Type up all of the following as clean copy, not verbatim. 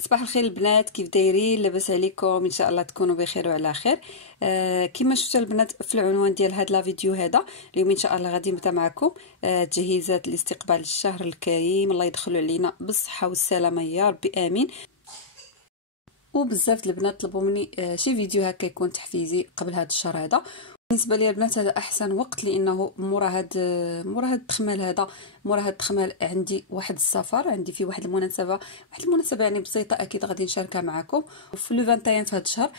صباح الخير البنات، كيف دايرين؟ لاباس عليكم؟ ان شاء الله تكونوا بخير وعلى خير. كما شفتوا البنات في العنوان ديال هذا لا فيديو هذا اليوم ان شاء الله غادي نبدا معكم تجهيزات لاستقبال الشهر الكريم. الله يدخلوا علينا بالصحه والسلامه يا ربي امين. وبزاف البنات طلبوا مني شي فيديو هكا يكون تحفيزي قبل هذا الشهر هذا. بالنسبه لي البنات هذا احسن وقت، لانه مورا هاد التخمال هذا، مورا هاد التخمال عندي واحد السفر، عندي فيه واحد المناسبه يعني بسيطه اكيد غادي نشاركها معكم. وفي لو 21 في هذا الشهر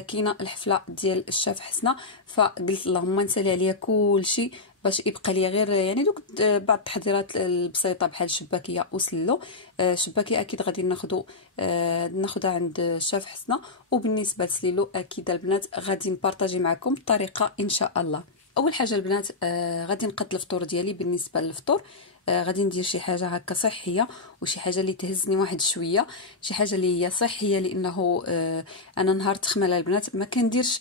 كاينه الحفله ديال الشاف حسنه، فقلت اللهم نسالي عليا كلشي باش يبقى لي غير يعني دوك بعض التحضيرات البسيطه بحال الشباكيه وسلو. الشباكيه اكيد غادي ناخذها عند الشاف حسنه، وبالنسبه لسليلو اكيد البنات غادي نبارطاجي معكم الطريقه ان شاء الله. اول حاجه البنات غادي نقاد الفطور ديالي. بالنسبه للفطور غادي ندير شي حاجه هكا صحيه، وشي حاجه اللي تهزني واحد شويه، شي حاجه اللي هي صحيه، لانه انا نهار تخمل البنات ما كنديرش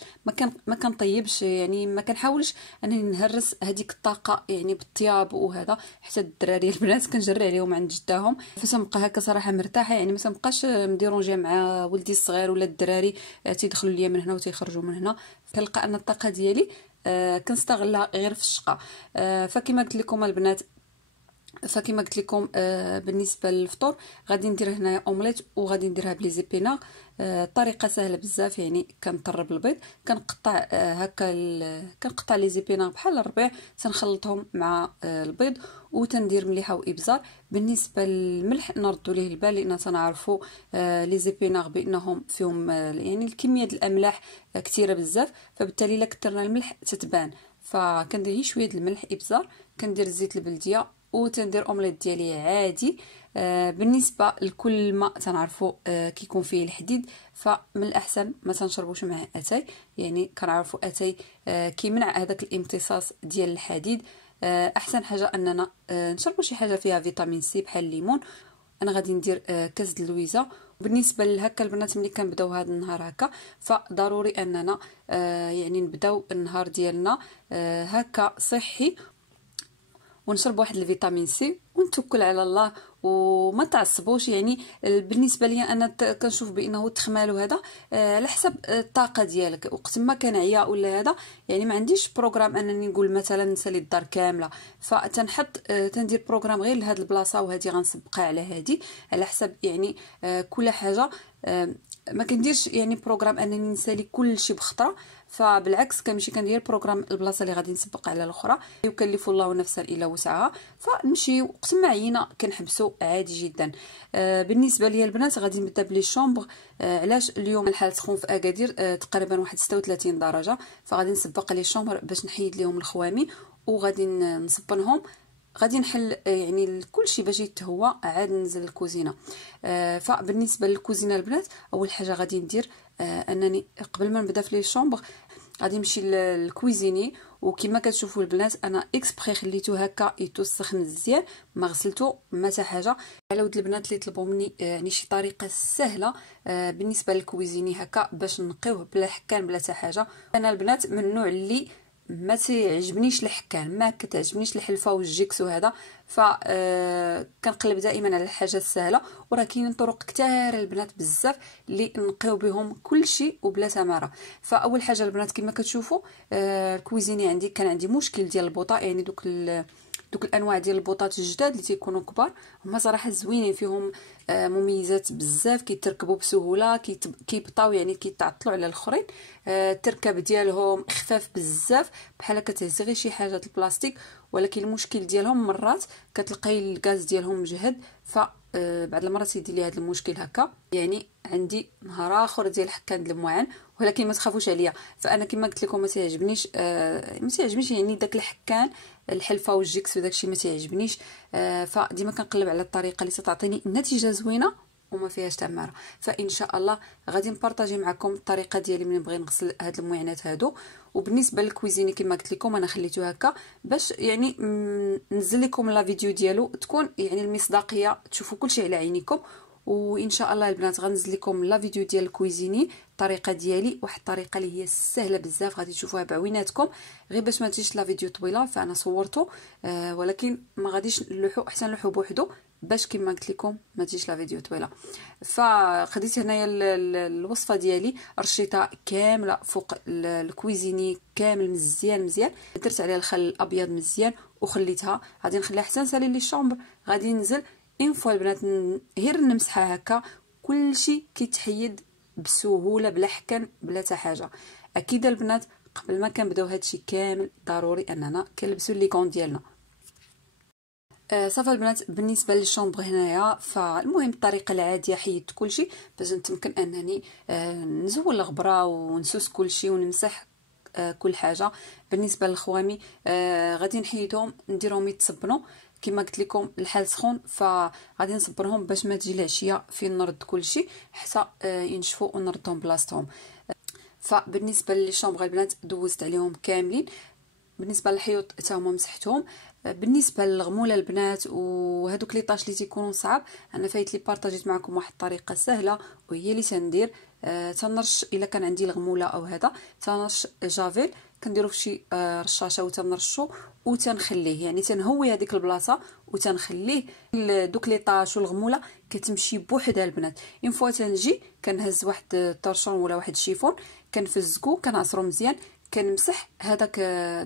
ما كنطيبش، يعني ما كنحاولش انني نهرس هذيك الطاقه يعني بالطياب وهذا. حتى الدراري البنات كنجري عليهم عند جداهم، فسنبقى هكا صراحه مرتاحه، يعني ما تنبقاش مديرونجي مع ولدي الصغير ولا الدراري تيدخلوا ليا من هنا وتيخرجوا من هنا. كنلقى ان الطاقه ديالي كنستغلها غير في الشقه. فكما قلت لكم البنات، بالنسبه للفطور غادي ندير هنايا اومليت وغادي نديرها بلي زيبيناغ. طريقه سهله بزاف، يعني كنطرب البيض، كنقطع كنقطع لي زيبيناغ بحال الربيع، تنخلطهم مع البيض وتندير مليحه وابزار. بالنسبه للملح نردوا ليه البال، لان تنعرفوا لي زيبيناغ بانهم فيهم يعني الكميه ديال الاملاح كثيره بزاف، فبالتالي الا كثرنا الملح تتبان. فكندير غير شويه الملح ابزار، كندير الزيت البلديه وتندير اومليت ديالي عادي. بالنسبه لكل ماء تنعرفوا كيكون فيه الحديد، فمن الاحسن ما تنشربوش معه اتاي، يعني كنعرفوا اتاي كيمنع هذاك الامتصاص ديال الحديد. احسن حاجه اننا نشربوا شي حاجه فيها فيتامين سي بحال الليمون. انا غادي ندير كاس د اللويزه. بالنسبه لهكا البنات ملي كنبداو هذا النهار هكا، فضروري اننا يعني نبداو النهار ديالنا هكا صحي، ونشرب واحد الفيتامين سي ونتوكل على الله وما تعصبوش. يعني بالنسبه لي انا كنشوف بانه التخمال وهذا على حسب الطاقه ديالك. وقت ما كنعيا ولا هذا، يعني ما عنديش بروغرام انني نقول مثلا نسالي الدار كامله، فتنحط تندير بروغرام غير لهاد البلاصه وهذه غنسبقها على هذه، على حسب يعني كل حاجه. ما كنديرش يعني بروغرام انني نسالي كل شيء بخطره، فبالعكس كنمشي كندير بروغرام البلاصه اللي غادي نسبق على الاخرى. يكلف الله نفسا الا وسعها، فنمشي وقت ما عينا كنحبسوا عادي جدا. بالنسبه لي البنات غادي نبدا بلي شومبر. علاش؟ اليوم الحاله تخون في اكادير تقريبا واحد 36 درجه، فغادي نسبق لي شومبر باش نحيد ليهم الخوامي وغادي نصبنهم. غادي نحل يعني كل شيء باش يتهوى، عاد ننزل الكوزينه. فبالنسبه للكوزينه البنات اول حاجه غادي ندير انني قبل ما نبدا في لي شومبر غادي نمشي للكويزيني. وكما كتشوفوا البنات انا اكسبري خليته هكا يتوسخ مزيان، ما غسلته ما حتى حاجه. على ود البنات اللي طلبوا مني يعني شي طريقه سهله بالنسبه للكويزيني هكا باش نقيوه بلا حكان بلا حتى حاجه. انا البنات من النوع اللي ما تيعجبنيش الحكان، ما كتعجبنيش الحلفه والجيكس وهذا، ف كنقلب دائما على الحاجه السهله. وراه كاينين طرق كثار البنات بزاف اللي نقيو بهم كل شيء وبلا تماره. فاول حاجه البنات كما كتشوفوا الكويزيني عندي كان عندي مشكل ديال البوطه، يعني دوك الانواع ديال البوطات الجداد اللي تيكونوا كبار هما صراحه زوينين، فيهم مميزات بزاف، كيتركبوا بسهوله، كيبطاو يعني كيتعطلوا على الاخرين. التركب ديالهم خفاف بزاف، بحال كتهز غير شي حاجه البلاستيك. ولكن المشكل ديالهم مرات كتلقاي الغاز ديالهم مجهد، ف بعض المرات يدير لي هذا المشكل هكا. يعني عندي نهار اخر ديال الحكان د المعان، ولكن ما تخافوش عليا، فانا كما قلت لكم ما تيعجبنيش يعني داك الحكان الحلفه والجيكس وداكشي ما تيعجبنيش. فديما كنقلب على الطريقه اللي تعطيني نتيجه زوينه وما فيهاش تماره. فان شاء الله غادي نبارطاجي معكم الطريقه ديالي من نبغي نغسل هاد المعينات هادو. وبالنسبه للكويزيني كما قلت لكم انا خليته هكا باش يعني ننزل لكم لا فيديو ديالو تكون يعني المصداقيه تشوفوا كلشي على عينيكم. وان شاء الله البنات غنزل لكم لا فيديو ديال الكويزيني الطريقه ديالي، واحد الطريقه اللي هي سهله بزاف غادي تشوفوها بعويناتكم. غير باش ما تجيش لا فيديو طويله فانا صورته ولكن ما غاديش نلوحو، احسن نلوحو بوحدو باش كما قلت لكم ما تجيش لا فيديو طويله. فخديت هنايا الوصفه ديالي، رشيتها كامله فوق الكويزيني كامل مزيان مزيان، درت عليها الخل الابيض مزيان وخليتها. غادي نخليها حتى نسالي لي الشومبر، غادي ننزل اون فوا البنات غير نمسحها هكا، كلشي كيتحيد بسهوله بلا حكم بلا حتى حاجه. اكيد البنات قبل ما كنبداو هادشي كامل ضروري اننا كنلبسوا لي كون ديالنا. صافي البنات بالنسبه للشومبر هنايا، فالمهم الطريقه العاديه حيدت كلشي باش نتمكن انني نزول الغبره ونسوس كلشي ونمسح كل حاجه. بالنسبه للخوامي غادي نحيدهم نديرهم يتصبنوا كما قلت لكم الحال سخون، فغادي نصبرهم باش ما تجي العشيه فين نرد كلشي حتى ينشفوا ونردهم بلاصتهم. فبالنسبه للشومبر البنات دوزت عليهم كاملين. بالنسبه للحيوط حتى هما مسحتهم. بالنسبه للغموله البنات وهذوك لي طاش اللي تيكونوا صعاب، انا فايت لي بارطاجيت معكم واحد الطريقه سهله وهي اللي تندير. تنرش الا كان عندي الغموله او هذا، تنرش جافيل كنديرو في شي رشاشه وتنرشو وتنخليه، يعني تنهوي هذيك البلاصه وتنخليه. دوك لي طاش والغموله كتمشي بوحدها البنات. اون فوا تنجي كنهز واحد الطرشون ولا واحد الشيفون، كنفزكو كنعصرو مزيان، كنمسح هذاك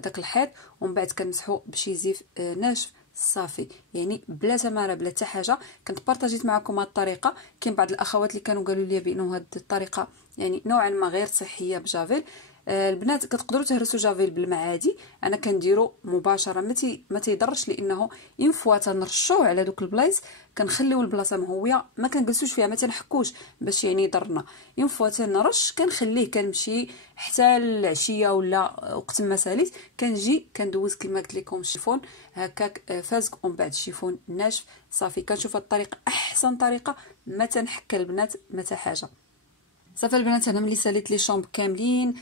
داك الحيط، ومن بعد كنمسحو بشي زيف ناشف صافي، يعني بلا تماره بلا حتى حاجه. كنت بارطاجيت معكم هذه الطريقه. كاين بعض الاخوات اللي كانوا قالوا لي بانه هذه الطريقه يعني نوعا ما غير صحيه بجافيل. البنات كتقدروا تهرسوا جافيل بالماء عادي، انا كنديرو مباشره ما تيضرش، لانه اون فوا تنرشوه على دوك البلايص كنخليو البلاصه مهويه، ما كنجلسوش فيها، ما تنحكوش باش يعني يضرنا. اون فوا تنرش كنخليه، كنمشي حتى العشيه ولا وقت ما ساليت كنجي كندوز كما قلت لكم الشيفون هكاك فازك، ومن بعد الشيفون ناشف صافي. كنشوف هاد الطريقه احسن طريقه، ما تنحك البنات ما حتى حاجه. صافي البنات انا ملي ساليت لي شومبر كاملين،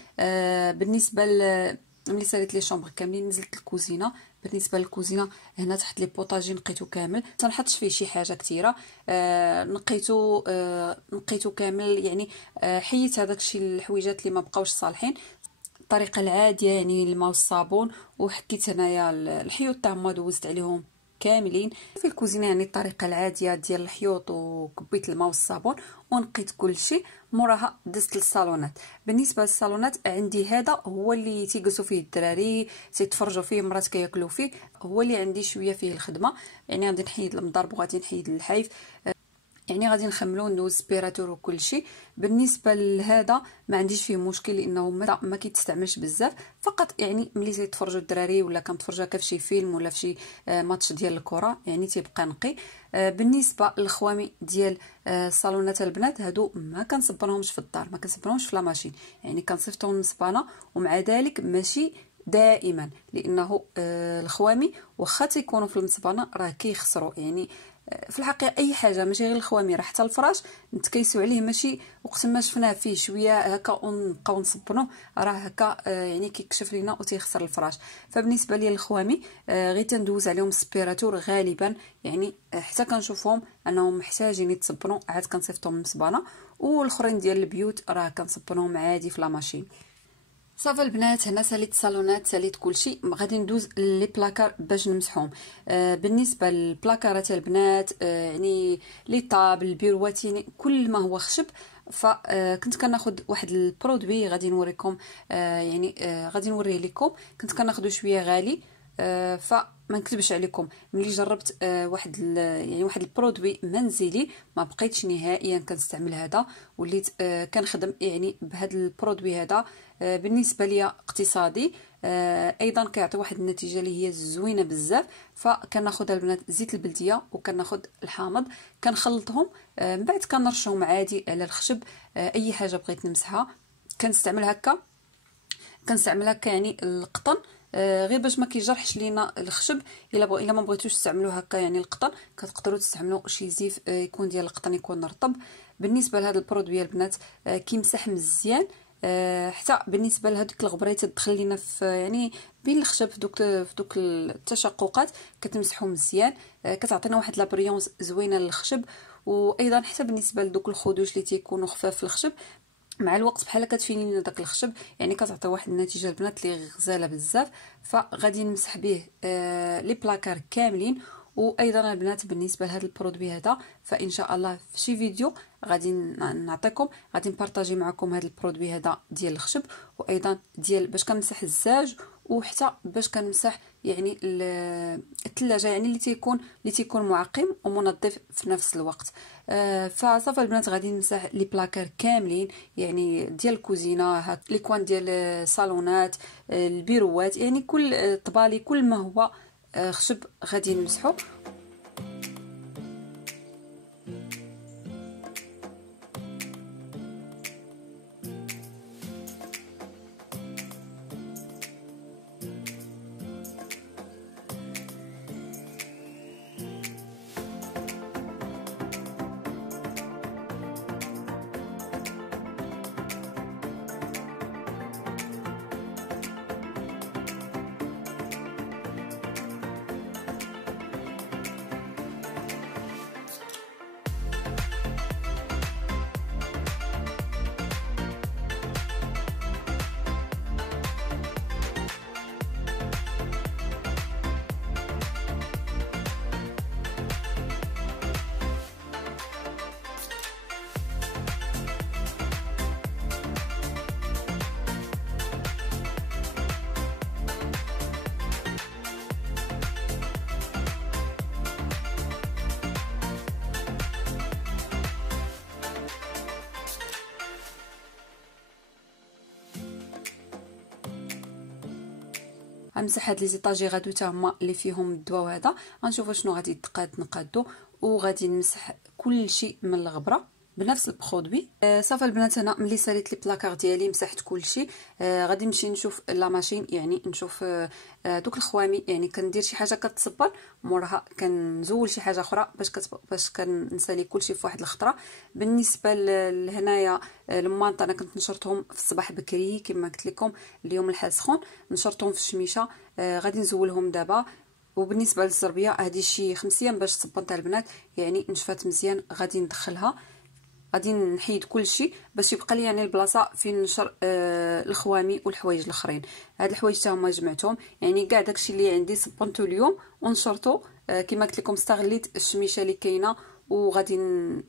بالنسبه ملي ساليت لي شومبر كاملين نزلت الكوزينه. بالنسبه للكوزينه هنا تحت لي بوطاجي نقيتو كامل، ما نحطش فيه شي حاجه كثيره. نقيتو كامل، يعني حيت هذاك الشيء الحويجات اللي ما بقاوش صالحين. الطريقه العاديه يعني الماء والصابون، وحكيت هنايا الحيوط تاع هما دوزت عليهم كاملين في الكوزينه، يعني الطريقه العاديه ديال الحيوط، وكبيت الماء والصابون ونقيت كل شيء. موراها دزت للصالونات. بالنسبه للصالونات عندي هذا هو اللي تيجلسوا فيه الدراري تيتفرجوا فيه، مرات كياكلوا فيه، هو اللي عندي شويه فيه الخدمه. يعني غادي نحيد المضرب وغادي نحيد الحيف، يعني غادي نخملو ندوز سبيراتور وكل شيء. بالنسبه لهذا ما عنديش فيه مشكل، لانه ما كيتستعملش بزاف، فقط يعني ملي تيتفرجوا الدراري ولا كنتفرجوا هكا في شي فيلم ولا في شي ماتش ديال الكره، يعني تيبقى نقي. بالنسبه للخوامي ديال الصالونات البنات، هادو ما كنصبرهمش في الدار، ما كنصبرهمش في لا ماشين، يعني كنصيفطهم للصبانه، ومع ذلك ماشي دائما، لانه الخوامي واخا تيكونوا في المصبانه راه كيخسروا. يعني في الحقيقه اي حاجه ماشي غير الخوامي، راه حتى الفراش نتكيسوا عليه، ماشي وقت ما شفناه فيه شويه هكا ونبقاو نصبنوه راه هكا يعني كيكشف لينا وتيخسر الفراش. فبالنسبه لي الخوامي غير تندوز عليهم سبيراتور غالبا، يعني حتى كنشوفهم انهم محتاجين يتصبنوا عاد كنصيفطهم من الصبانه، والاخرين ديال البيوت راه كنصبنوهم عادي في لا ماشين. صافي البنات هنا ساليت الصالونات، ساليت كلشي، غادي ندوز لي بلاكار باش نمسحهم. بالنسبه للبلاكارات البنات يعني لي طابل البيروات، يعني كل ما هو خشب، فكنت كناخذ واحد البرودوي غادي نوريكم، يعني غادي نوريه لكم. كنت كناخذو شويه غالي، فما نكذبش عليكم ملي جربت واحد واحد البرودوي منزلي ما بقيتش نهائيا كنستعمل هذا، وليت كنخدم يعني بهذا البرودوي هذا. بالنسبه ليا اقتصادي، ايضا كيعطي واحد النتيجه اللي هي زوينه بزاف. فكناخذ البنات زيت البلديه وكناخذ الحامض، كنخلطهم، من بعد كنرشهم عادي على الخشب. اي حاجه بغيت نمسحها كنستعمل هكا، يعني القطن، غير باش ما كيجرحش لينا الخشب. الا ما بغيتوش تستعملوا هكا يعني القطن، كتقدروا تستعملوا شي زيف يكون ديال القطن يكون رطب. بالنسبه لهذا البرودوي البنات كيمسح مزيان، حتى بالنسبه لهذيك الغبريات تدخل لينا في يعني بين الخشب في دوك التشققات كتمسحوا مزيان، كتعطينا واحد لابريونس زوينه للخشب. وايضا حتى بالنسبه لدوك الخدوش اللي تيكونوا خفاف في الخشب، مع الوقت بحال كتفيني لنا داك الخشب، يعني كتعطي واحد النتيجه البنات اللي غزاله بزاف. فغادي نمسح به لي بلاكار كاملين، وايضا البنات بالنسبه لهذا البرودوي هذا فان شاء الله في شي فيديو غادي نعطيكم، غادي نبارطاجي معكم هذا البرودوي هذا ديال الخشب، وايضا ديال باش كنمسح الزاج، وحتى باش كنمسح يعني الثلاجه، يعني اللي تيكون معقم ومنظف في نفس الوقت. فصافي البنات غادي نمسح لي بلاكار كاملين، يعني ديال الكوزينه، لي كوان ديال الصالونات، البيروات، يعني كل الطبالي كل ما هو خشب غادي نمسحو. غنمسح هاد لي زيطاجي غادو تا هما اللي فيهم الدواء، وهذا غنشوفوا شنو غادي نقادو، وغادي نمسح كلشي من الغبره بنفس البرودوي. صافي البنات انا ملي ساليت لي بلاكار ديالي مسحت كلشي، غادي نمشي نشوف لا ماشين، يعني نشوف دوك الخوامي، يعني كندير شي حاجه كتصبر موراها كنزول شي حاجه اخرى باش كنسالي كلشي في واحد الخطره. بالنسبه لهنايا المانط انا كنت نشرتهم في الصباح بكري كما قلت لكم، اليوم الحال سخون، نشرتهم في الشميشه، غادي نزولهم دابا. وبالنسبه للزربيه هذه شي 5 ايام باش تصبنت البنات، يعني نشفات مزيان، غادي ندخلها، غادي نحيد كلشي باش يبقى لي يعني البلاصه فين نشر الخوامي والحوايج الاخرين. هاد الحوايج حتى هما جمعتهم، يعني كاع داكشي اللي عندي صبنته اليوم ونشرته. كما قلت لكم استغليت الشميشه اللي كاينه، وغادي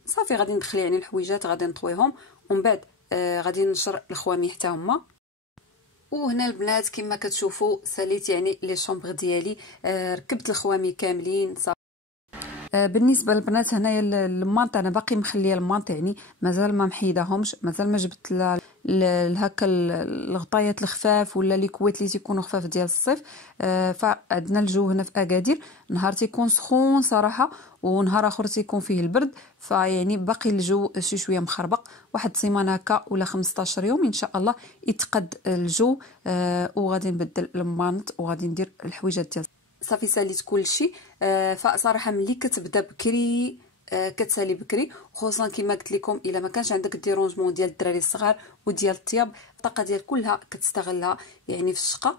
صافي غادي ندخل يعني الحويجات، غادي نطويهم ومن بعد غادي نشر الخوامي حتى هما. وهنا البنات كما كتشوفوا ساليت يعني لي شومبر ديالي، ركبت الخوامي كاملين. بالنسبه للبنات هنايا المانط انا باقي مخليه المانط، يعني مازال ما محيداهمش، مازال ما جبت هكا الغطايات الخفاف ولا لي كويت اللي تيكونوا خفاف ديال الصيف. فعندنا الجو هنا في اكادير نهار تيكون سخون صراحه، ونهار اخر تيكون فيه البرد، فيعني باقي الجو شي شويه مخربق، واحد سيمانه هكا ولا 15 يوم ان شاء الله يتقد الجو. وغادي نبدل المانط وغادي ندير الحويجات ديال صافي. ساليت كلشي. فصراحه ملي كتبدا بكري كتسالي بكري، خصوصا كما قلت لكم الا ما كانش عندك الديرونجمون ديال الدراري الصغار وديال الطياب، الطاقه ديال كلها كتستغلها يعني في الشقه.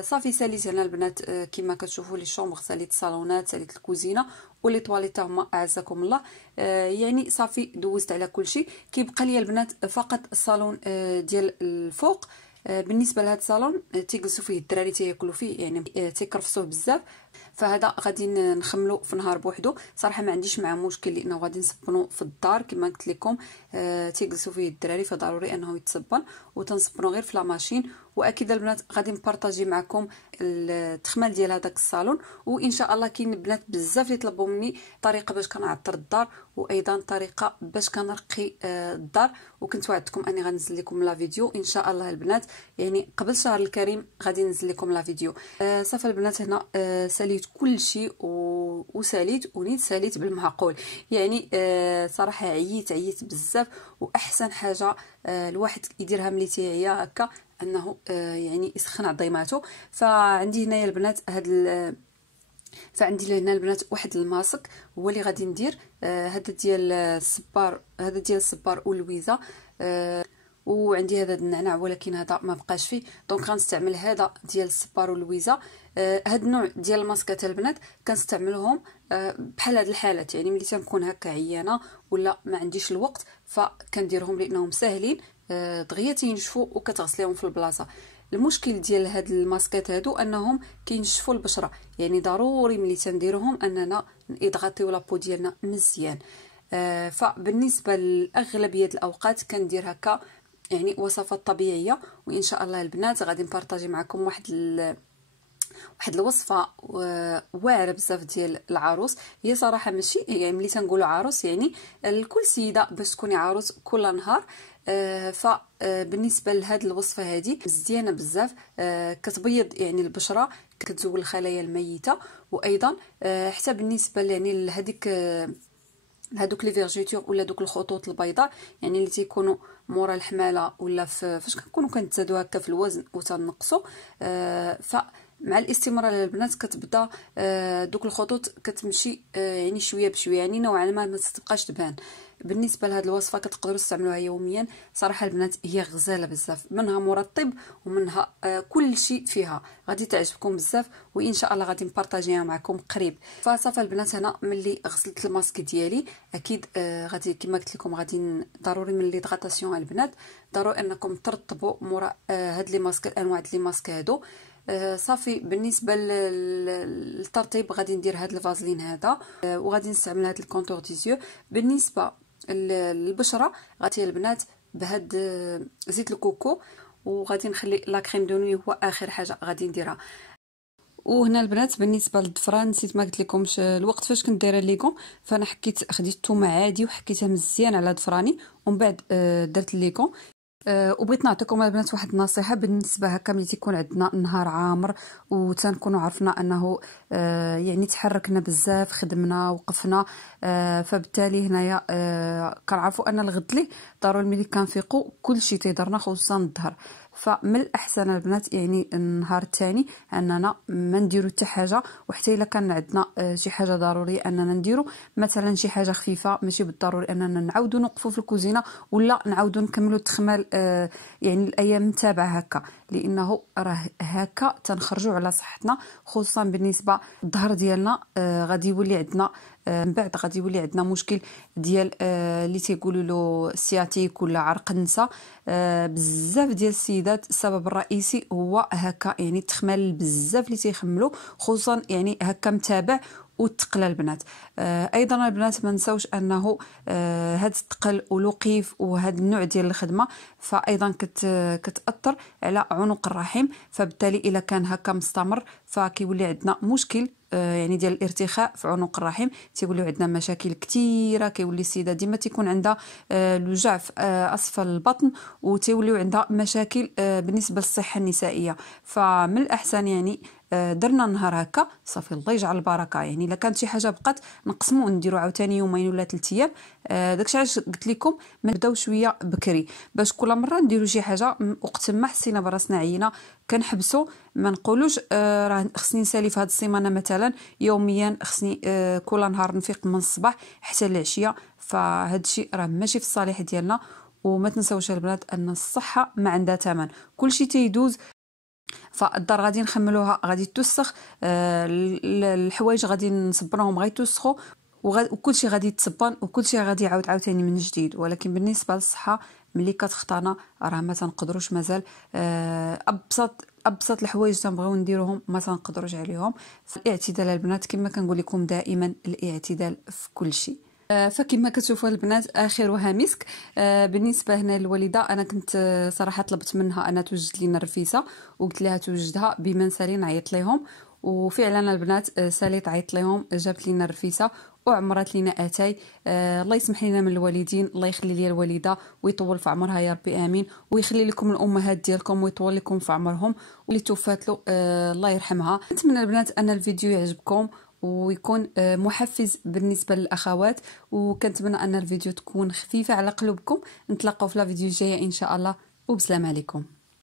صافي ساليت هنا البنات كما كتشوفوا لي شومبر، ساليت الصالونات، ساليت الكوزينه ولي طواليت هما اعزكم الله. يعني صافي دوزت على كلشي، كيبقى لي البنات فقط الصالون ديال الفوق. بالنسبه لهذا الصالون تيجلسوا فيه الدراري تياكلوا فيه، يعني تيكرفسوه بزاف، فهذا غادي نخملو في نهار بوحدو. صراحه ما عنديش معاه مشكل لانه غادي نصبنو في الدار كما قلت لكم، تيجلسوا فيه الدراري فضروري انه يتصبن، وتنصبنو غير في لا ماشين. واكيد البنات غادي نبارطاجي معكم التخمال ديال هذاك الصالون، وان شاء الله كاين بنات بزاف اللي طلبوا مني طريقه باش كنعطر الدار، وايضا طريقه باش كنرقي الدار، وكنت وعدتكم اني غنزل لكم لا فيديو ان شاء الله البنات، يعني قبل الشهر الكريم غادي ننزل لكم لا فيديو. صافي البنات هنا ساليت كل شيء وساليت ونيت ساليت بالمعقول، يعني صراحه عييت بزاف. واحسن حاجه الواحد يديرها ملي تيعيا هكا انه يعني يسخن عظيماته. فعندي هنايا البنات فعندي هنا البنات واحد الماسك هو اللي غادي ندير، هذا ديال الصبار واللويزه، وعندي هذا النعناع ولكن هذا ما بقاش فيه، دونك غنستعمل هذا ديال الصبار واللويزه. هاد النوع ديال الماسكات البنات كنستعملهم بحال هاد الحالات، يعني ملي تنكون هكا عيانه ولا ما عنديش الوقت فكنديرهم لانهم ساهلين، دغيا تينشفوا وكتغسليهم في البلاصه. المشكل ديال هاد الماسكات هادو انهم كينشفوا البشره، يعني ضروري ملي تنديروهم اننا نضغطيو لابو ديالنا مزيان. فبالنسبه لاغلبيه الاوقات كندير هكا يعني وصفات طبيعيه. وان شاء الله البنات غادي نبارطاجي معكم واحد الوصفه واعره بزاف ديال العروس. هي صراحه ماشي يعني ملي تنقولوا عروس يعني لكل سيده باش تكوني عروس كل نهار. فبالنسبه لهاد الوصفه هذه مزيانه بزاف، كتبيض يعني البشره، كتزول الخلايا الميته، وايضا حتى بالنسبه يعني لهذيك هادوك لي فيرجيتور ولا دوك الخطوط البيضاء يعني اللي تيكونوا مورا الحماله ولا فاش كنكونوا كنتزادوا هكا في الوزن وتنقصوا. مع الاستمرار البنات كتبدا دوك الخطوط كتمشي يعني شويه بشويه، يعني نوعا ما تبقاش تبان. بالنسبه لهاد الوصفه كتقدروا تستعملوها يوميا. صراحه البنات هي غزاله بزاف، منها مرطب ومنها كل شيء فيها، غادي تعجبكم بزاف وان شاء الله غادي نبارطاجيها معكم قريب. فصافي البنات هنا ملي غسلت الماسك ديالي اكيد غادي كما قلت لكم غادي ضروري من ليدغاتاسيون البنات، ضروري انكم ترطبوا مورا هاد لي ماسك الانواع ديال لي ماسك هادو. صافي بالنسبه للترطيب غادي ندير هاد الفازلين هذا وغادي نستعمل هاد الكونتور ديزيو. بالنسبه للبشره غادي البنات بهاد زيت الكوكو، وغادي نخلي لا كريم دو نوي هو اخر حاجه غادي نديرها. وهنا البنات بالنسبه للضفره نسيت ما قلت لكمش الوقت فاش كنت دايره ليكم، فانا خديت الثومه عادي وحكيتها مزيان على ضفراني ومن بعد درت ليكم. وبغيت نعطيكم البنات واحد النصيحه بالنسبه هكا ملي تيكون عندنا نهار عامر وتنكونوا عرفنا انه يعني تحركنا بزاف، خدمنا وقفنا، فبالتالي هنايا كنعرفوا ان الغد ليه ضروري ملي كنفيقوا كلشي تيضرنا خصوصا الظهر. فمن الاحسن البنات يعني النهار الثاني اننا ما نديرو حتى حاجه، وحتى الا كان عندنا شي حاجه ضروريه اننا نديرو مثلا شي حاجه خفيفه، ماشي بالضروري اننا نعاودوا نوقفوا في الكوزينه ولا نعاودوا نكملوا التخمال يعني الايام التابعه هكا، لانه راه هكا تنخرجوا على صحتنا، خصوصا بالنسبه للظهر ديالنا. غادي يولي عندنا من بعد غادي يولي عندنا مشكل ديال اللي تيقولوا له سياتيك ولا عرق النساء. بزاف ديال السيدات السبب الرئيسي هو هكا يعني التخمال بزاف اللي تيخملوا، خصوصا يعني هكا متابع والثقل البنات. ايضا البنات ما نساوش انه هاد الثقل ولقيف وهاد النوع ديال الخدمه فايضا كتاثر على عنق الرحم، فبالتالي الا كان هكا مستمر فكيولي عندنا مشكل يعني ديال الارتخاء في عنق الرحم، تيوليو عندنا مشاكل كثيره، كيولي السيده ديما تيكون عندها الوجع في اسفل البطن، وتيوليو عندها مشاكل بالنسبه للصحه النسائيه. فمن الاحسن يعني درنا النهار هكا صافي الله يجعل البركه، يعني الا كانت شي حاجه بقات نقسموا ونديروا عاوتاني يومين ولا 3 ايام. داكشي علاش قلت لكم نبداو شويه بكري باش كل مره نديروا شي حاجه وقت ما حسينا براسنا عينا كنحبسوا، ما نقولوش راه خصني نسالي في هذه السيمانه مثلا يوميا خصني كل نهار نفيق من الصباح حتى العشيه، فهاد الشيء راه ماشي في الصالح ديالنا. وما تنساوش البنات ان الصحه ما عندها ثمن، كلشي تيدوز، فالدار غادي نخملوها غادي توسخ، الحوايج غادي نصبروهم غيتوسخوا، وكلشي غادي يتصبن وكلشي غادي يعاود عاوتاني من جديد. ولكن بالنسبه للصحه ملي كتخطانا راه ما تنقدروش مازال ابسط الحوايج تنبغيو نديروهم ما تنقدروش عليهم. فالاعتدال البنات كما كنقول لكم دائما الاعتدال في كل شيء. فكما كتشوفوا البنات اخرها مسك. بالنسبه هنا للوالده انا كنت صراحه طلبت منها انها توجد لنا الرفيسه وقلت لها توجدها بمن سالين عيط ليهم، وفعلا البنات ساليت عيط ليهم جابت لنا الرفيسه وعمرت لنا اتاي. الله يسمح لنا من الوالدين، الله يخلي لي الوالده ويطول في عمرها يا ربي امين، ويخلي لكم الامهات ديالكم ويطول لكم في عمرهم، واللي توفات له الله يرحمها. نتمنى البنات ان الفيديو يعجبكم ويكون محفز بالنسبه للاخوات، وكنتمنى ان الفيديو تكون خفيفه على قلوبكم. نتلاقاو في الفيديو الجايه ان شاء الله، وبسلام عليكم.